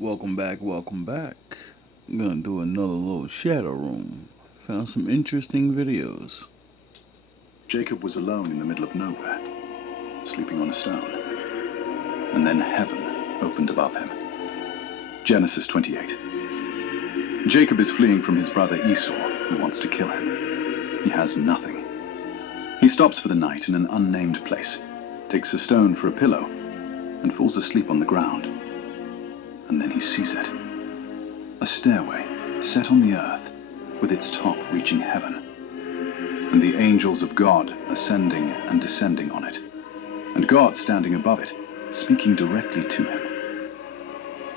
Welcome back, welcome back. I'm gonna do another little shadow room. Found some interesting videos. Jacob was alone in the middle of nowhere, sleeping on a stone. And then heaven opened above him. Genesis 28. Jacob is fleeing from his brother Esau, who wants to kill him. He has nothing. He stops for the night in an unnamed place, takes a stone for a pillow, and falls asleep on the ground. And then he sees it. A stairway set on the earth, with its top reaching heaven. And the angels of God ascending and descending on it. And God standing above it, speaking directly to him.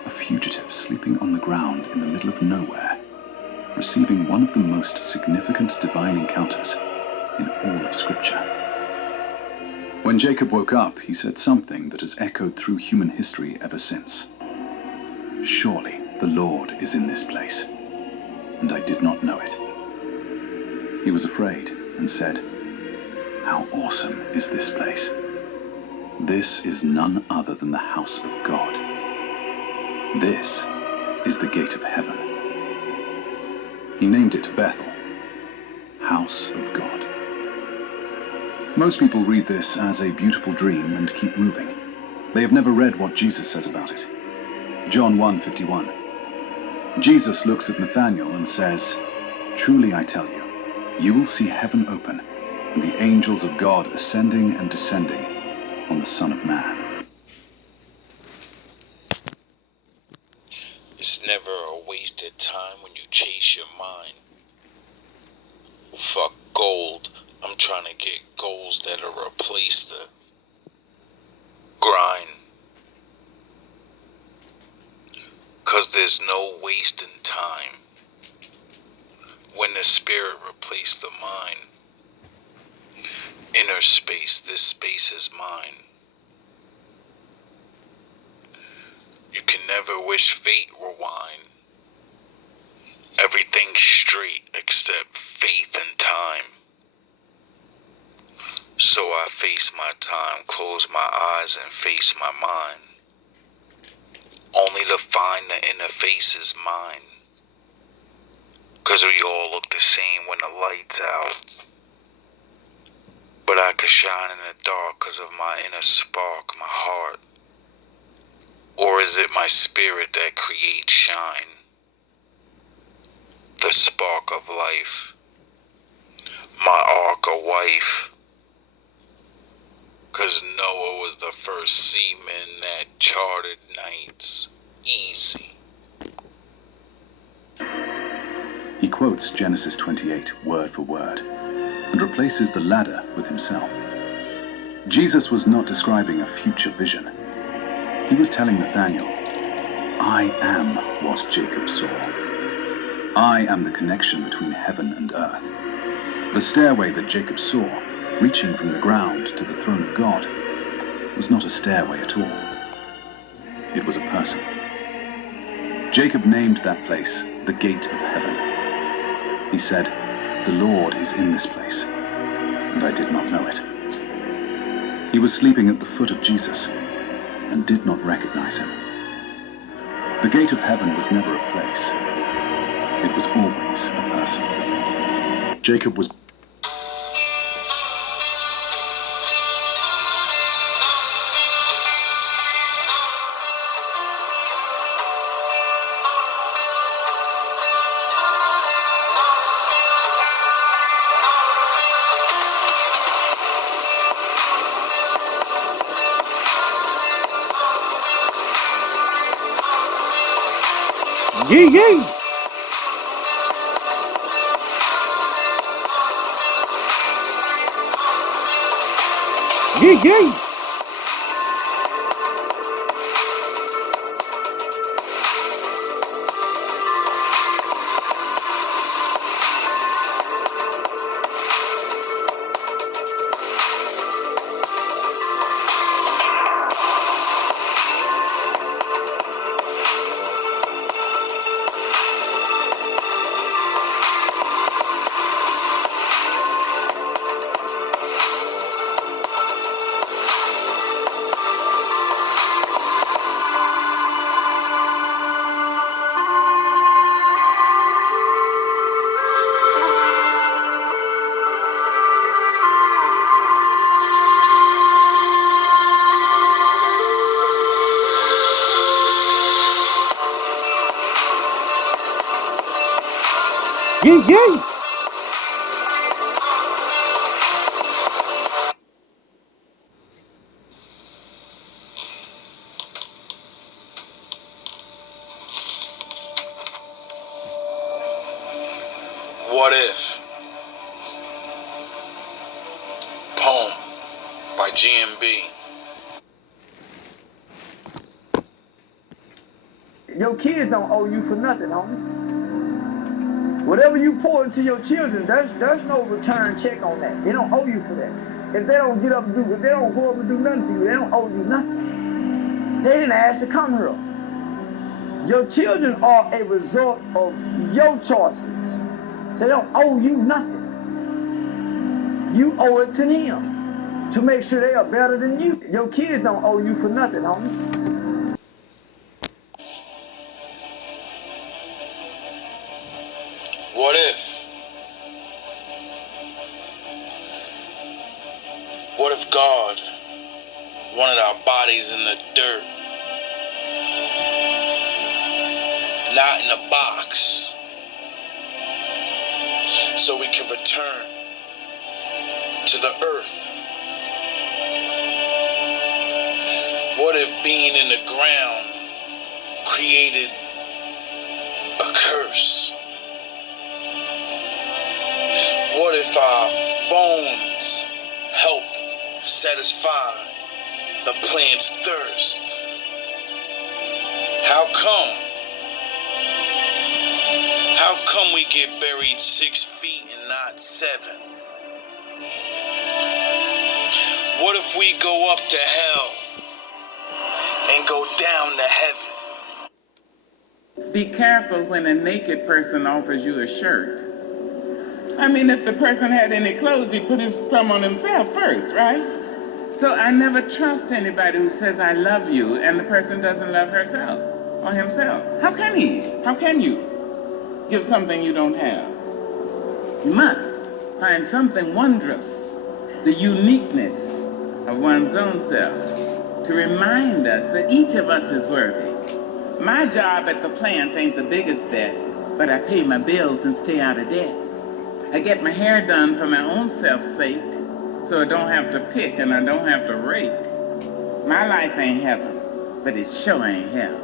A fugitive sleeping on the ground in the middle of nowhere, receiving one of the most significant divine encounters in all of Scripture. When Jacob woke up, he said something that has echoed through human history ever since. Surely the Lord is in this place, and I did not know it. He was afraid and said, "How awesome is this place? This is none other than the house of God. This is the gate of heaven." He named it Bethel, House of God. Most people read this as a beautiful dream and keep moving. They have never read what Jesus says about it. John 1:51. Jesus looks at Nathanael and says, "Truly I tell you, you will see heaven open and the angels of God ascending and descending on the Son of Man." It's never a wasted time when you chase your mind. Fuck gold. I'm trying to get goals that'll replace the grind. 'Cause there's no wasting time. When the spirit replaced the mind. Inner space, this space is mine. You can never wish fate rewind. Everything's straight except faith and time. So I face my time, close my eyes and face my mind. Only to find the inner face is mine. 'Cause we all look the same when the light's out. But I could shine in the dark 'cause of my inner spark, my heart. Or is it my spirit that creates shine? The spark of life. My ark a wife. 'Cause Noah was the first seaman that charted nights easy. He quotes Genesis 28 word for word and replaces the ladder with himself. Jesus was not describing a future vision. He was telling Nathanael, "I am what Jacob saw. I am the connection between heaven and earth. The stairway that Jacob saw, reaching from the ground to the throne of God, was not a stairway at all. It was a person." Jacob named that place the Gate of Heaven. He said, "The Lord is in this place, and I did not know it." He was sleeping at the foot of Jesus and did not recognize him. The Gate of Heaven was never a place. It was always a person. Jacob was Yee yee! Yee yee! Yee yee. What if? Poem by GMB. Your kids don't owe you for nothing, homie. Whatever you pour into your children, there's no return check on that. They don't owe you for that. If they don't get up and do, if they don't go up and do nothing for you, they don't owe you nothing. They didn't ask to come here. Your children are a result of your choices. So they don't owe you nothing. You owe it to them to make sure they are better than you. Your kids don't owe you for nothing, homie. What if? What if God wanted our bodies in the dirt? Not in a box. So we can return to the earth. What if being in the ground created a curse? What if our bones helped satisfy the plant's thirst? How come? How come we get buried 6 feet and not 7? What if we go up to hell and go down to heaven? Be careful when a naked person offers you a shirt. I mean, if the person had any clothes, he'd put some on himself first, right? So I never trust anybody who says, I love you, and the person doesn't love herself or himself. How can he? How can you give something you don't have? You must find something wondrous, the uniqueness of one's own self, to remind us that each of us is worthy. My job at the plant ain't the biggest bet, but I pay my bills and stay out of debt. I get my hair done for my own self's sake, so I don't have to pick and I don't have to rake. My life ain't heaven, but it sure ain't hell.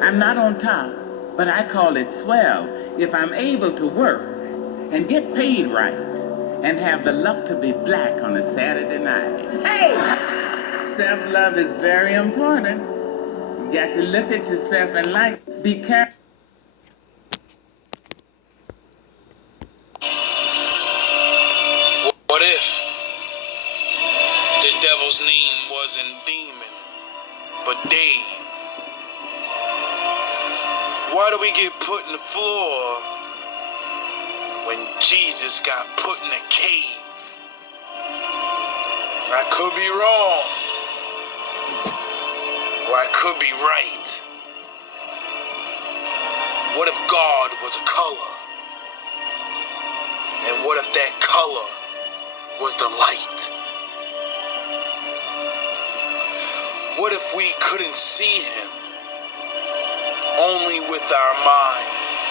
I'm not on top, but I call it swell if I'm able to work and get paid right and have the luck to be black on a Saturday night. Hey! Self-love is very important. You got to look at yourself and like, be careful. What if the devil's name wasn't Demon, but Dave? Why do we get put in the floor when Jesus got put in a cave? I could be wrong, or I could be right. What if God was a color? And what if that color was the light? What if we couldn't see him? Only with our minds,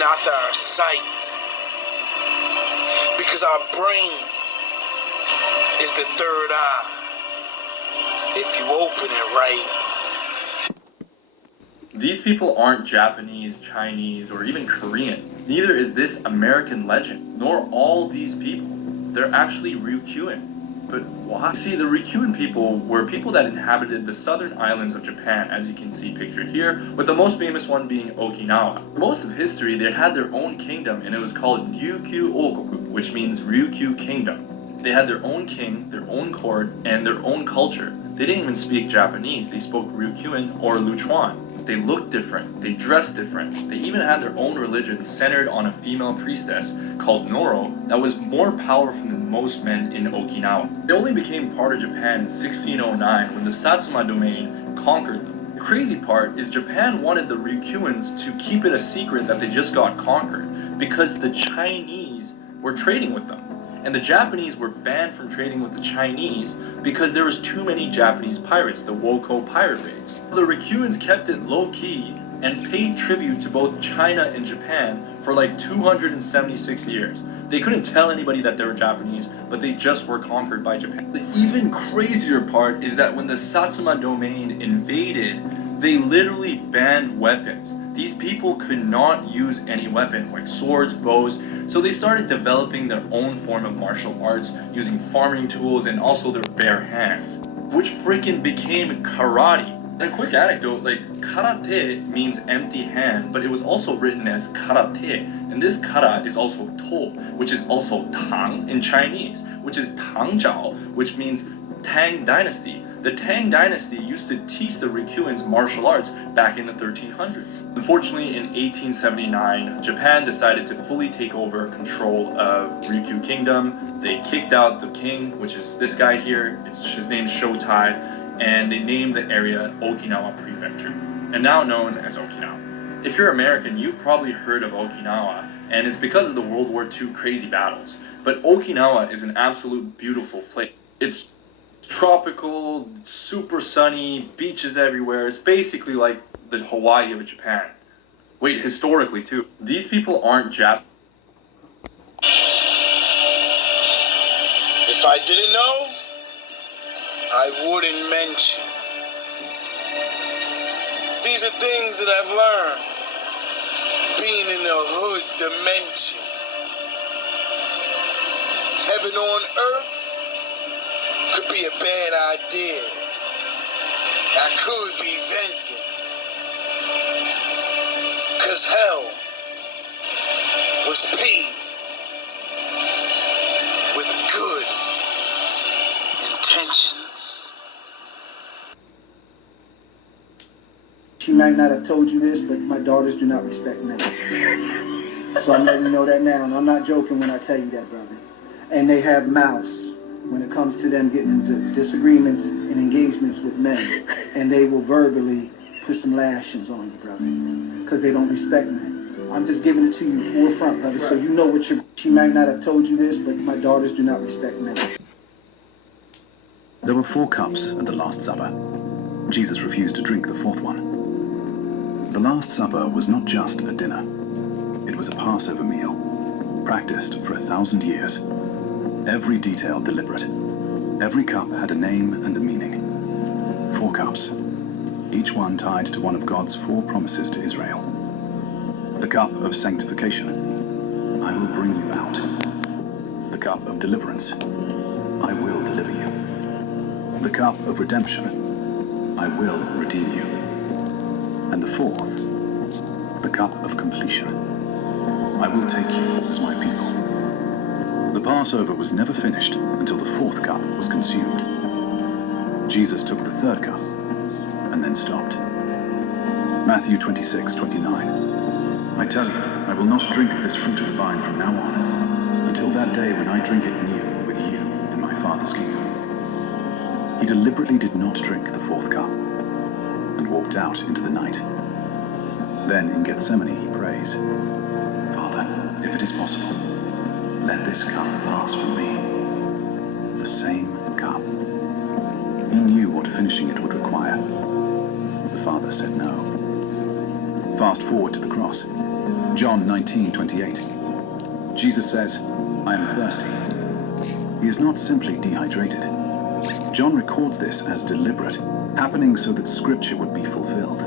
not our sight. Because our brain is the third eye, if you open it right. These people aren't Japanese, Chinese, or even Korean. Neither is this American legend, nor all these people. They're actually Ryukyuan. But why? See, the Ryukyuan people were people that inhabited the southern islands of Japan, as you can see pictured here, with the most famous one being Okinawa. For most of history, they had their own kingdom, and it was called Ryukyu Okoku, which means Ryukyu Kingdom. They had their own king, their own court, and their own culture. They didn't even speak Japanese, they spoke Ryukyuan or Luchuan. They looked different, they dressed different, they even had their own religion centered on a female priestess called Noro that was more powerful than most men in Okinawa. They only became part of Japan in 1609 when the Satsuma domain conquered them. The crazy part is Japan wanted the Ryukyuans to keep it a secret that they just got conquered because the Chinese were trading with them. And the Japanese were banned from trading with the Chinese because there was too many Japanese pirates, the Woko pirate raids. The Ryukyuans kept it low-key and paid tribute to both China and Japan for like 276 years. They couldn't tell anybody that they were Japanese, but they just were conquered by Japan. The even crazier part is that when the Satsuma domain invaded, they literally banned weapons. These people could not use any weapons like swords, bows, so they started developing their own form of martial arts using farming tools and also their bare hands, which freaking became karate. And a quick anecdote, like karate means empty hand, but it was also written as karate, and this kara is also to, which is also tang in Chinese, which is tangzhao, which means Tang Dynasty. The Tang Dynasty used to teach the Ryukyuans martial arts back in the 1300s. Unfortunately, in 1879, Japan decided to fully take over control of Ryukyu Kingdom. They kicked out the king, which is this guy here. His name's Shotai. And they named the area Okinawa Prefecture, and now known as Okinawa. If you're American, you've probably heard of Okinawa, and it's because of the World War II crazy battles. But Okinawa is an absolute beautiful place. It's tropical, super sunny, beaches everywhere. It's basically like the Hawaii of Japan. Wait, historically too. These people aren't Japanese. If I didn't know, I wouldn't mention. These are things that I've learned being in the hood dimension. Heaven on earth could be a bad idea. I could be venting. 'Cause hell was paved with good intentions. She might not have told you this, but my daughters do not respect men. So I'm letting you know that now, and I'm not joking when I tell you that, brother. And they have mouths when it comes to them getting into disagreements and engagements with men. And they will verbally put some lashings on you, brother, because they don't respect men. I'm just giving it to you forefront, brother, so you know what you're... She might not have told you this, but my daughters do not respect men. There were 4 cups at the Last Supper. Jesus refused to drink the 4th one. The Last Supper was not just a dinner. It was a Passover meal, practiced for 1,000 years. Every detail deliberate. Every cup had a name and a meaning. 4 cups, each one tied to one of God's 4 promises to Israel. The cup of sanctification, I will bring you out. The cup of deliverance, I will deliver you. The cup of redemption, I will redeem you. And the 4th, the cup of completion, I will take you as my people. The Passover was never finished until the 4th cup was consumed. Jesus took the 3rd cup and then stopped. Matthew 26:29. I tell you, I will not drink of this fruit of the vine from now on, until that day when I drink it new with you in my Father's kingdom. He deliberately did not drink the 4th cup and walked out into the night. Then in Gethsemane he prays, Father, if it is possible, let this cup pass from me. The same cup. He knew what finishing it would require. The Father said no. Fast forward to the cross. John 19:28. Jesus says, I am thirsty. He is not simply dehydrated. John records this as deliberate, happening so that scripture would be fulfilled.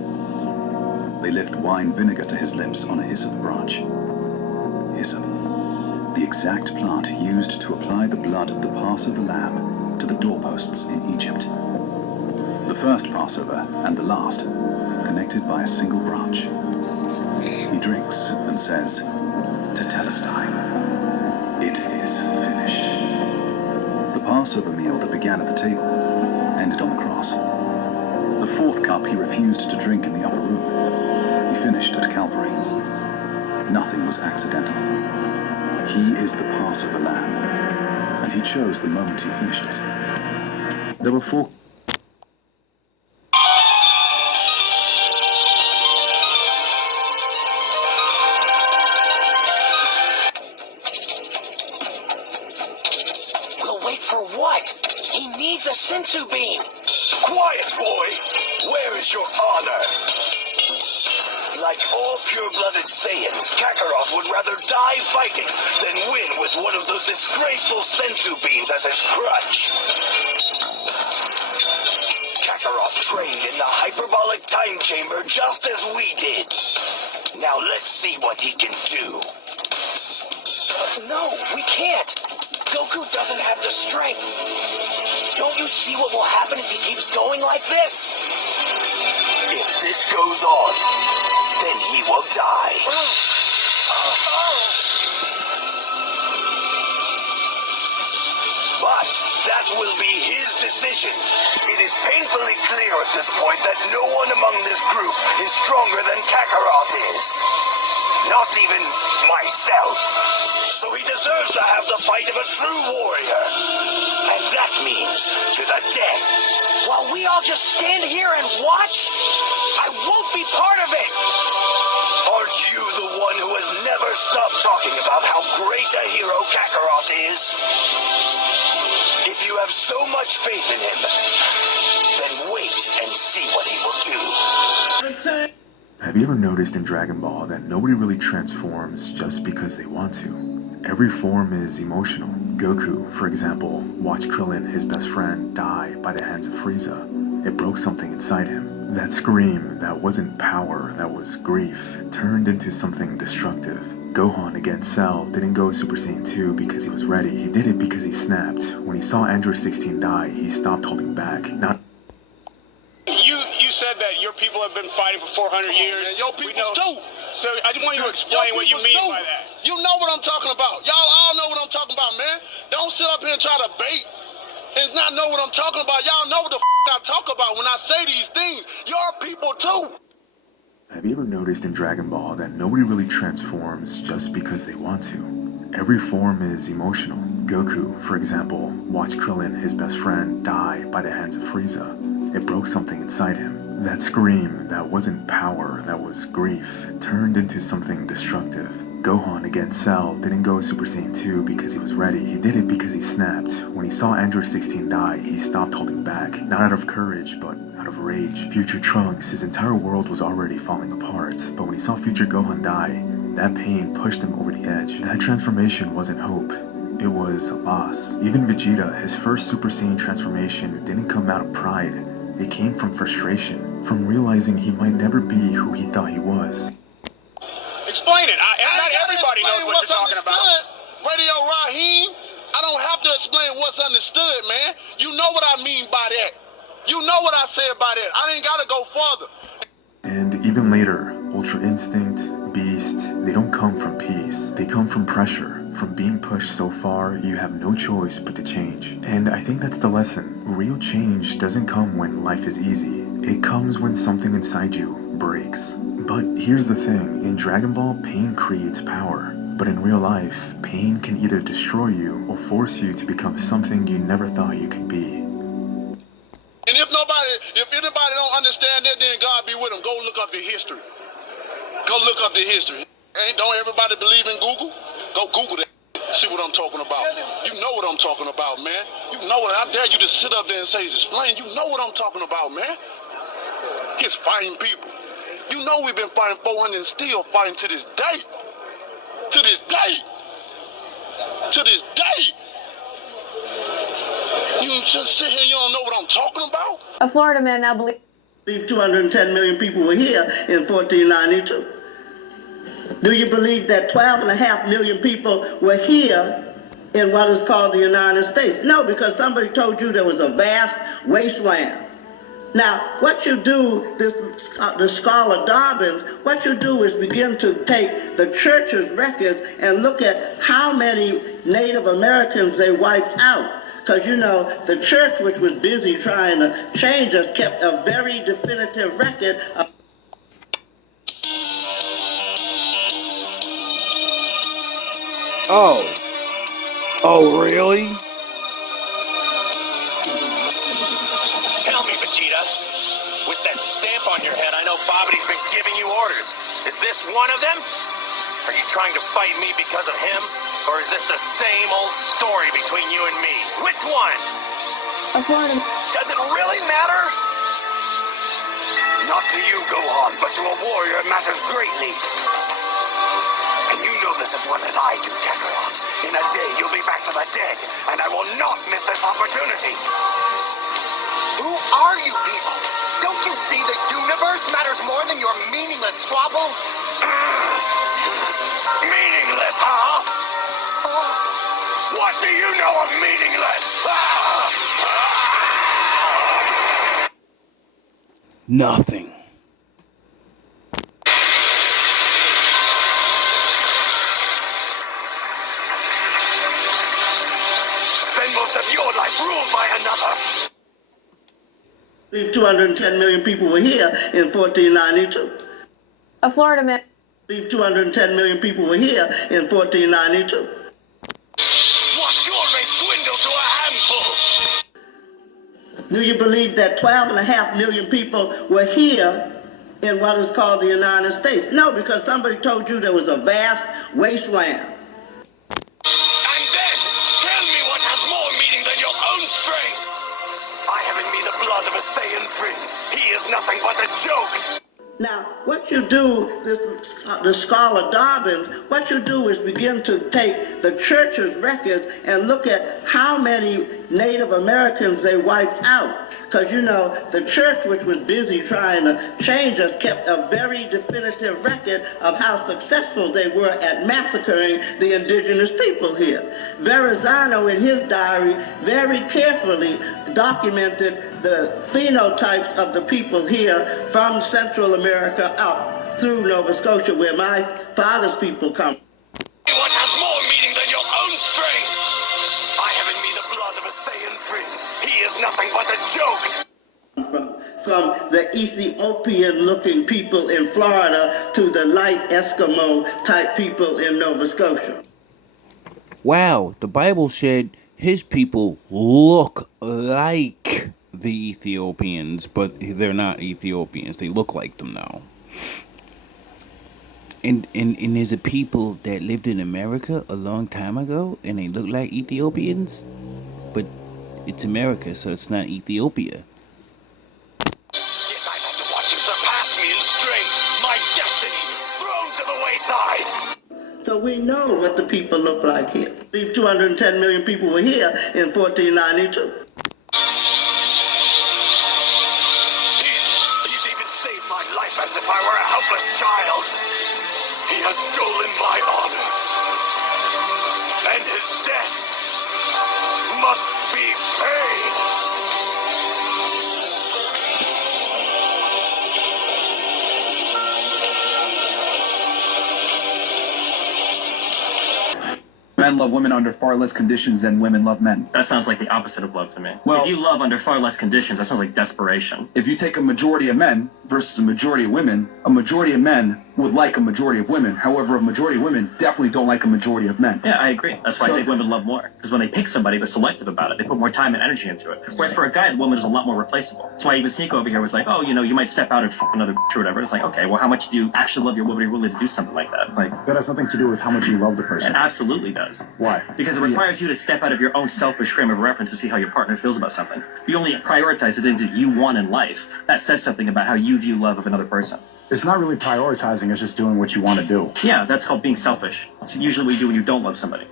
They lift wine vinegar to his lips on a hyssop branch. Hyssop, the exact plant used to apply the blood of the Passover lamb to the doorposts in Egypt. The first Passover and the last, connected by a single branch. He drinks and says, Tetelestai, it is finished. The Passover meal that began at the table ended on the cross. The 4th cup he refused to drink in the upper room. He finished at Calvary. Nothing was accidental. He is the Passover lamb, and he chose the moment he finished it. There were 4... We'll wait for what? He needs a sensu bean. Quiet, boy. Where is your honor? Like all pure-blooded Saiyans, Kakarot would rather die fighting than win with one of those disgraceful senzu beans as his crutch. Kakarot trained in the hyperbolic time chamber just as we did. Now let's see what he can do. No, we can't. Goku doesn't have the strength. Don't you see what will happen if he keeps going like this? If this goes on, then he will die. But that will be his decision. It is painfully clear at this point that no one among this group is stronger than Kakarot is. Not even myself. So he deserves to have the fight of a true warrior. And that means to the death. While we all just stand here and watch, I won't be part of it. Aren't you the one who has never stopped talking about how great a hero Kakarot is? If you have so much faith in him, then wait and see what he will do. Have you ever noticed in Dragon Ball that nobody really transforms just because they want to? Every form is emotional. Goku, for example, watched Krillin, his best friend, die by the hands of Frieza. It broke something inside him. That scream, that wasn't power, that was grief, turned into something destructive. Gohan against Cell didn't go Super Saiyan 2 because he was ready. He did it because he snapped. When he saw Android 16 die, he stopped holding back. You said that your people have been fighting for 400 years. Man, your people's too. So I just want you to explain what you mean by that. You know what I'm talking about. Y'all all know what I'm talking about, man. Don't sit up here and try to bait and not know what I'm talking about. Y'all know what the I talk about when I say these things. Your people too. Have you ever noticed in Dragon Ball that nobody really transforms just because they want to? Every form is emotional. Goku, for example, watched Krillin, his best friend, die by the hands of Frieza. It broke something inside him. That scream, that wasn't power, that was grief, turned into something destructive. Gohan against Cell didn't go Super Saiyan 2 because he was ready. He did it because he snapped. When he saw Android 16 die, he stopped holding back. Not out of courage, but out of rage. Future Trunks, his entire world was already falling apart. But when he saw Future Gohan die, that pain pushed him over the edge. That transformation wasn't hope. It was loss. Even Vegeta, his first Super Saiyan transformation didn't come out of pride. It came from frustration, from realizing he might never be who he thought he was. Explain it. Not everybody knows what you're talking about. Radio Raheem, I don't have to explain what's understood, man. You know what I mean by that. You know what I said by that. I ain't got to go further. And even later, Ultra Instinct, Beast, they don't come from peace. They come from pressure. From being pushed so far, you have no choice but to change. And I think that's the lesson. Real change doesn't come when life is easy. It comes when something inside you breaks. But here's the thing, in Dragon Ball, pain creates power. But in real life, pain can either destroy you or force you to become something you never thought you could be. And if anybody don't understand that, then God be with them. Go look up the history. Go look up the history. Don't everybody believe in Google? Go Google that. See what I'm talking about. You know what I'm talking about, man. You know what. I dare you to sit up there and say, explain. You know what I'm talking about, man. It's fighting people. You know we've been fighting 400 and still fighting to this day. To this day. To this day. You just sit here and you don't know what I'm talking about? A Florida man now believes 210 million people were here in 1492. Do you believe that 12.5 million people were here in what is called the United States? No, because somebody told you there was a vast wasteland. Now, what you do, the scholar Dobbins, what you do is begin to take the church's records and look at how many Native Americans they wiped out. Because, you know, the church, which was busy trying to change us, kept a very definitive record of Oh, really? Tell me, Vegeta, with that stamp on your head, I know Babbidi's been giving you orders. Is this one of them? Are you trying to fight me because of him? Or is this the same old story between you and me? Which one? a Florida Does it really matter? Not to you, Gohan, but to a warrior it matters greatly. And you know this as well as I do, Kakarot. In a day, you'll be back to the dead, and I will not miss this opportunity. Who are you people? Don't you see the universe matters more than your meaningless squabble? Meaningless, huh? What do you know of meaningless? Nothing. Spend most of your life ruled by another. 210 million people were here in 1492. A Florida man. 210 million people were here in 1492. Watch your race dwindle to a handful. Do you believe that 12.5 million people were here in what is called the United States? No, because somebody told you there was a vast wasteland. And then, tell me what has more meaning than your own strength. I have in me the blood of a Saiyan prince. He is nothing but a joke. Now, what you do, the scholar Dobbins, what you do is begin to take the church's records and look at how many Native Americans they wiped out. Because, you know, the church, which was busy trying to change us, kept a very definitive record of how successful they were at massacring the indigenous people here. Verrazano, in his diary, very carefully documented the phenotypes of the people here from Central America up through Nova Scotia, where my father's people come. What has more meaning than your own strength? I have in me the blood of a Saiyan prince. He is nothing but a joke. From the Ethiopian-looking people in Florida to the light Eskimo-type people in Nova Scotia. Wow, the Bible said his people look like the Ethiopians, but they're not Ethiopians. They look like them now. And there's a people that lived in America a long time ago, and they look like Ethiopians, but it's America, so it's not Ethiopia. Yet I've had to watch him surpass me in strength. My destiny thrown to the wayside. So we know what the people look like here. These 210 million people were here in 1492. He's even saved my life as if I were a helpless child. He has stolen my honor. And his debts must be paid. Men love women under far less conditions than women love men. That sounds like the opposite of love to me. Well, if you love under far less conditions, that sounds like desperation. If you take a majority of men versus a majority of women, a majority of men would like a majority of women. However, a majority of women definitely don't like a majority of men. Yeah, I agree. That's why I think women love more. Because when they pick somebody, they're selective about it. They put more time and energy into it. Whereas for a guy, the woman is a lot more replaceable. That's why even Sneeko over here was like, oh, you know, you might step out and f another bitch or whatever. It's like, okay, well, how much do you actually love your woman? Are you willing to do something like that? Like, that has something to do with how much you love the person. It absolutely does. Why? Because it requires you to step out of your own selfish frame of reference to see how your partner feels about something. You only prioritize the things that you want in life. That says something about how you view love of another person. It's not really prioritizing, it's just doing what you want to do. Yeah, that's called being selfish. It's usually what you do when you don't love somebody.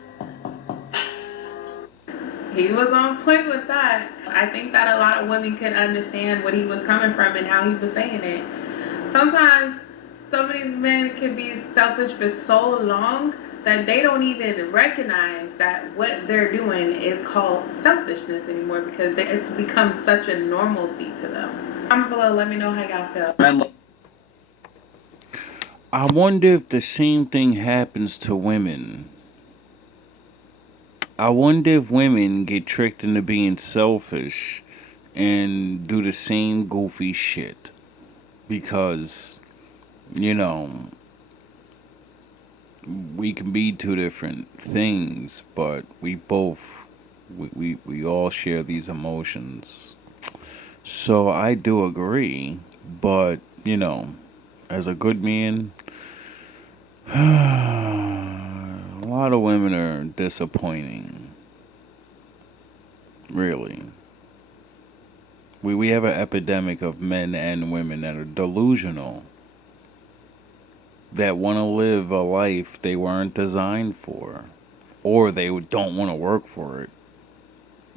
He was on point with that. I think that a lot of women could understand what he was coming from and how he was saying it. Sometimes some of these men can be selfish for so long that they don't even recognize that what they're doing is called selfishness anymore because it's become such a normalcy to them. Comment below, let me know how y'all feel. I wonder if the same thing happens to women. I wonder if women get tricked into being selfish and do the same goofy shit. Because, you know, we can be two different things, but we all share these emotions. So I do agree, but, you know, as a good man, a lot of women are disappointing. Really. We have an epidemic of men and women that are delusional, that want to live a life they weren't designed for, or they don't want to work for it.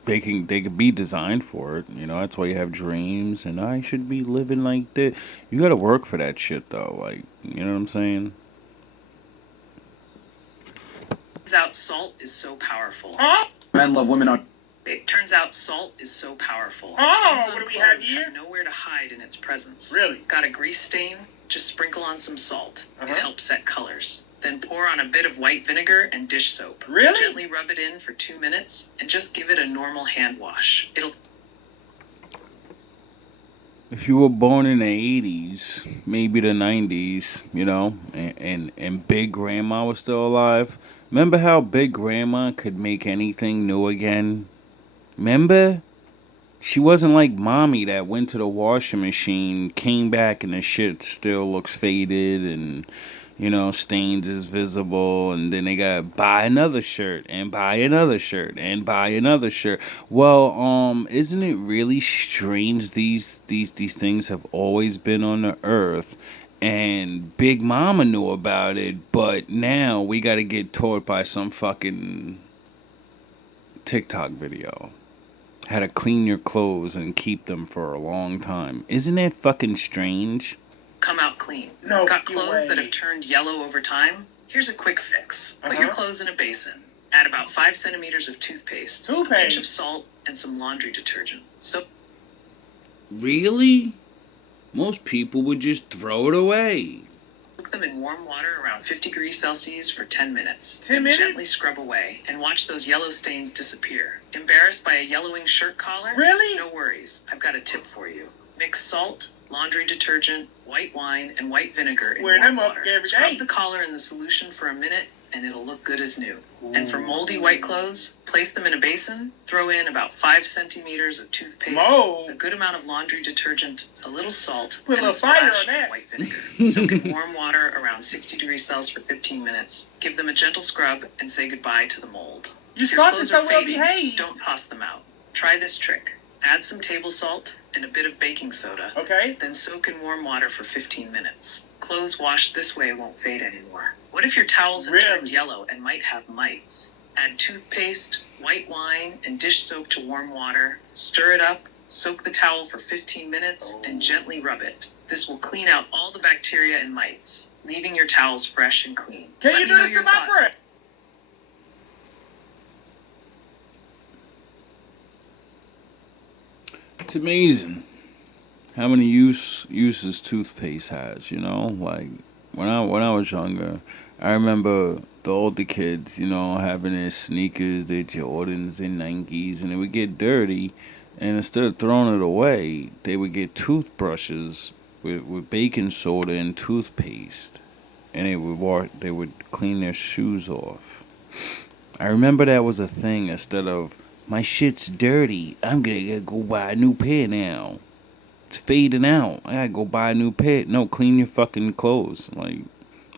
They could be designed for it, you know. That's why you have dreams, and I should be living like this. You got to work for that shit, though. Like, you know what I'm saying? Turns out salt is so powerful. Men love women on. It turns out salt is so powerful. Oh, Stains what on do we have clothes here? nowhere to hide in its presence. Really? Got a grease stain? Just sprinkle on some salt. It helps set colors. Then pour on a bit of white vinegar and dish soap. Really? Gently rub it in for 2 minutes and just give it a normal hand wash. It'll. If you were born in the 80s, maybe the 90s, you know, and Big Grandma was still alive, remember how Big Grandma could make anything new again? Remember? She wasn't like Mommy that went to the washing machine, came back, and the shit still looks faded and, you know, stains is visible, and then they gotta buy another shirt and buy another shirt and buy another shirt. Well, isn't it really strange these things have always been on the earth, and Big Mama knew about it, but now we gotta get taught by some fucking TikTok video how to clean your clothes and keep them for a long time. Isn't that fucking strange? Come out clean. No Got clothes way. that have turned yellow over time? Here's a quick fix. Put your clothes in a basin. Add about 5 centimeters of toothpaste, a pinch of salt, and some laundry detergent. So Really? Most people would just throw it away. soak them in warm water around 50 degrees Celsius for 10 minutes. 10 minutes? Gently scrub away and watch those yellow stains disappear. Embarrassed by a yellowing shirt collar? Really? No worries. I've got a tip for you. Mix salt, laundry detergent, white wine, and white vinegar in Wear warm them up water. every Scrub day. the collar in the solution for a minute, and it'll look good as new. And for moldy white clothes, place them in a basin, throw in about 5 centimeters of toothpaste, Mold. a good amount of laundry detergent, a little salt, Put a and a little fire splash on that. of white vinegar. Soak in warm water around 60 degrees Celsius for 15 minutes. Give them a gentle scrub and say goodbye to the mold. You If your salted clothes so are well fading, behaved. don't toss them out. Try this trick. Add some table salt and a bit of baking soda. Okay. Then soak in warm water for 15 minutes. Clothes washed this way won't fade anymore. What if your towels have turned yellow and might have mites? Add toothpaste, white wine, and dish soap to warm water. Stir it up, soak the towel for 15 minutes, and gently rub it. This will clean out all the bacteria and mites, leaving your towels fresh and clean. Can Let you me do know this your to my thoughts. bread? It's amazing how many uses toothpaste has, you know? Like when I was younger, I remember the older kids, you know, having their sneakers, their Jordans, their Nikes, and they would get dirty, and instead of throwing it away, they would get toothbrushes with baking soda and toothpaste, and they would clean their shoes off. I remember that was a thing. Instead of my shit's dirty, I'm gonna go buy a new pair now. It's fading out. I gotta go buy a new pair. No, clean your fucking clothes. Like,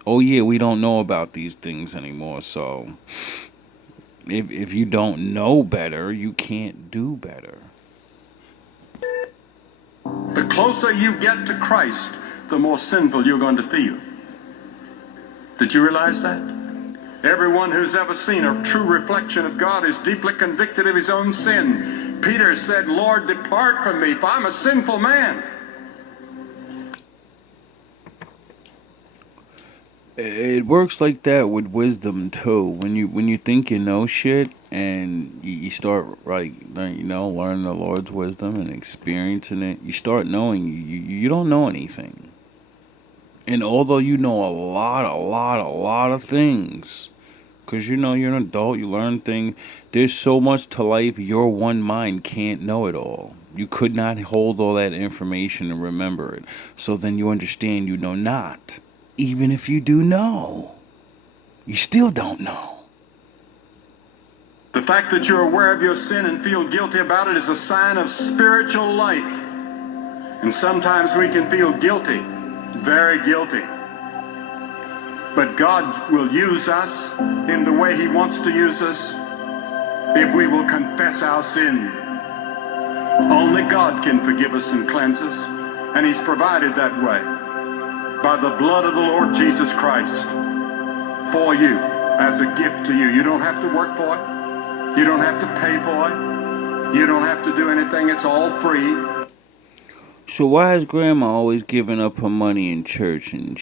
oh yeah, we don't know about these things anymore. So if you don't know better, you can't do better. The closer you get to Christ, the more sinful you're going to feel. Did you realize that? Everyone who's ever seen a true reflection of God is deeply convicted of his own sin. Peter said, Lord, depart from me, for I'm a sinful man. It works like that with wisdom too. When you think you know shit and you start learning the Lord's wisdom and experiencing it, you start knowing you don't know anything. And although you know a lot of things, because you're an adult, you learn things. There's so much to life. Your one mind can't know it all. You could not hold all that information and remember it. So then you understand you know not. Even if you do know, you still don't know. The fact that you're aware of your sin and feel guilty about it is a sign of spiritual life. And sometimes we can feel guilty, very guilty. But God will use us in the way he wants to use us if we will confess our sin. Only God can forgive us and cleanse us, and He's provided that way by the blood of the Lord Jesus Christ for you as a gift to you. You don't have to work for it. You don't have to pay for it. You don't have to do anything. It's all free. So why is Grandma always giving up her money in church and